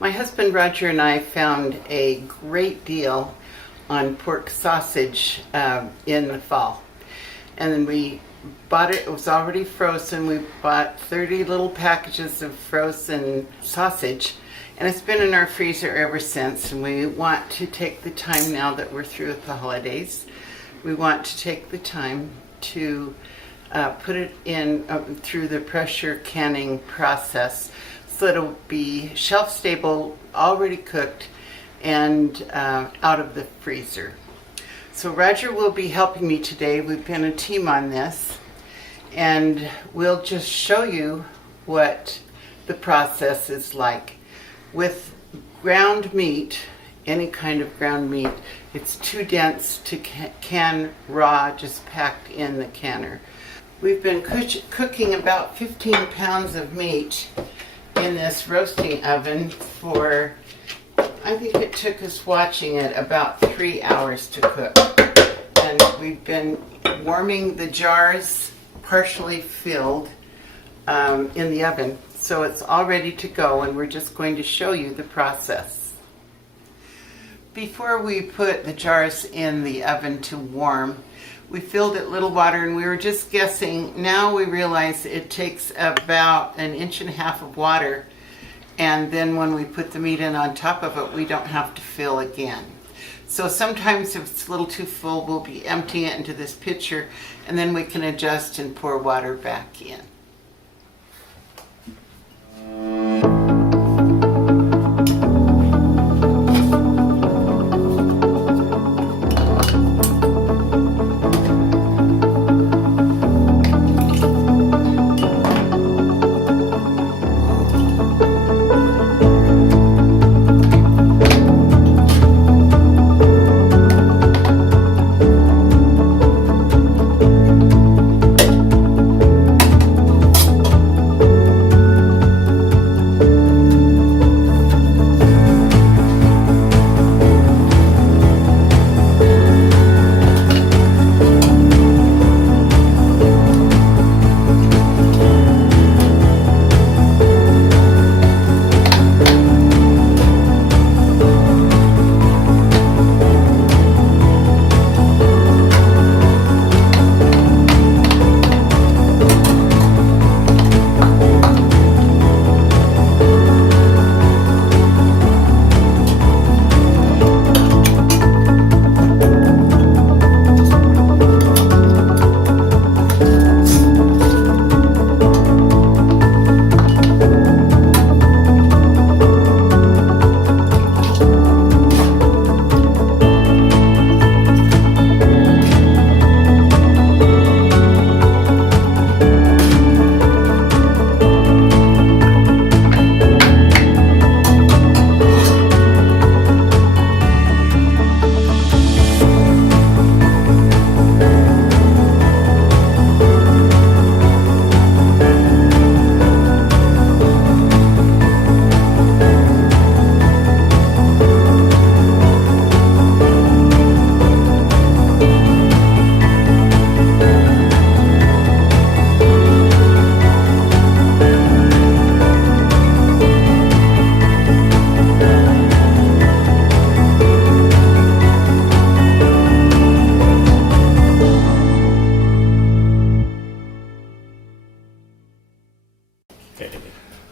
My husband Roger and I found a great deal on pork sausage in the fall. And then we bought it. It was already frozen. We bought 30 little packages of frozen sausage, and it's been in our freezer ever since. And we want to take the time, now that we're through with the holidays, we want to take the time to put it in through the pressure canning process, so that it'll be shelf stable, already cooked, and out of the freezer. So Roger will be helping me today. We've been a team on this, and we'll just show you what the process is like. With ground meat, any kind of ground meat, it's too dense to can raw, just packed in the canner. We've been cooking about 15 pounds of meat in this roasting oven for, I think it took us watching it about 3 hours to cook. And we've been warming the jars partially filled in the oven. So it's all ready to go, and we're just going to show you the process. Before we put the jars in the oven to warm, we filled it little water, and we were just guessing. Now we realize it takes about 1.5 inches of water, and then when we put the meat in on top of it, we don't have to fill again. So sometimes if it's a little too full, we'll be emptying it into this pitcher, and then we can adjust and pour water back in.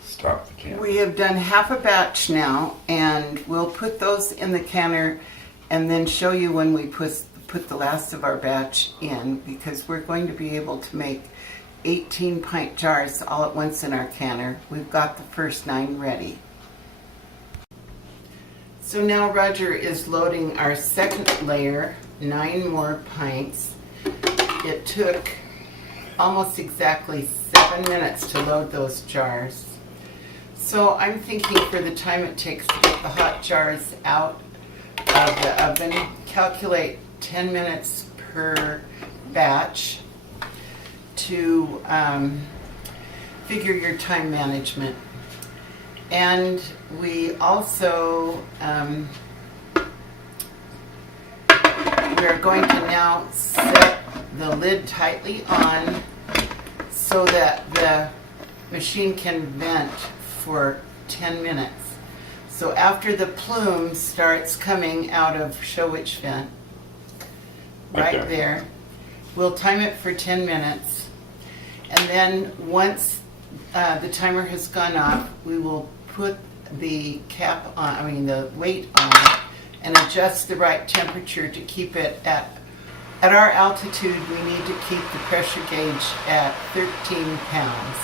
Stop the canner. We have done half a batch now, and we'll put those in the canner and then show you when we put the last of our batch in, because we're going to be able to make 18 pint jars all at once in our canner. We've got the first 9 ready. So now Roger is loading our second layer, 9 more pints. It took almost exactly 7 minutes to load those jars. So I'm thinking, for the time it takes to get the hot jars out of the oven, calculate 10 minutes per batch to figure your time management. And we also we're going to now set the lid tightly on so that the machine can vent for 10 minutes. So after the plume starts coming out of show which vent, right there, we'll time it for 10 minutes. And then once the timer has gone off, we will put the cap on, the weight on it, and adjust the right temperature to keep it at our altitude. We need to keep the pressure gauge at 13 pounds.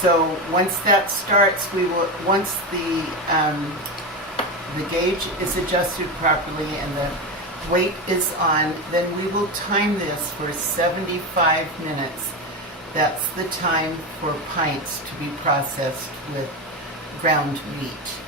So once that starts, once the gauge is adjusted properly and the weight is on, then we will time this for 75 minutes. That's the time for pints to be processed with ground meat.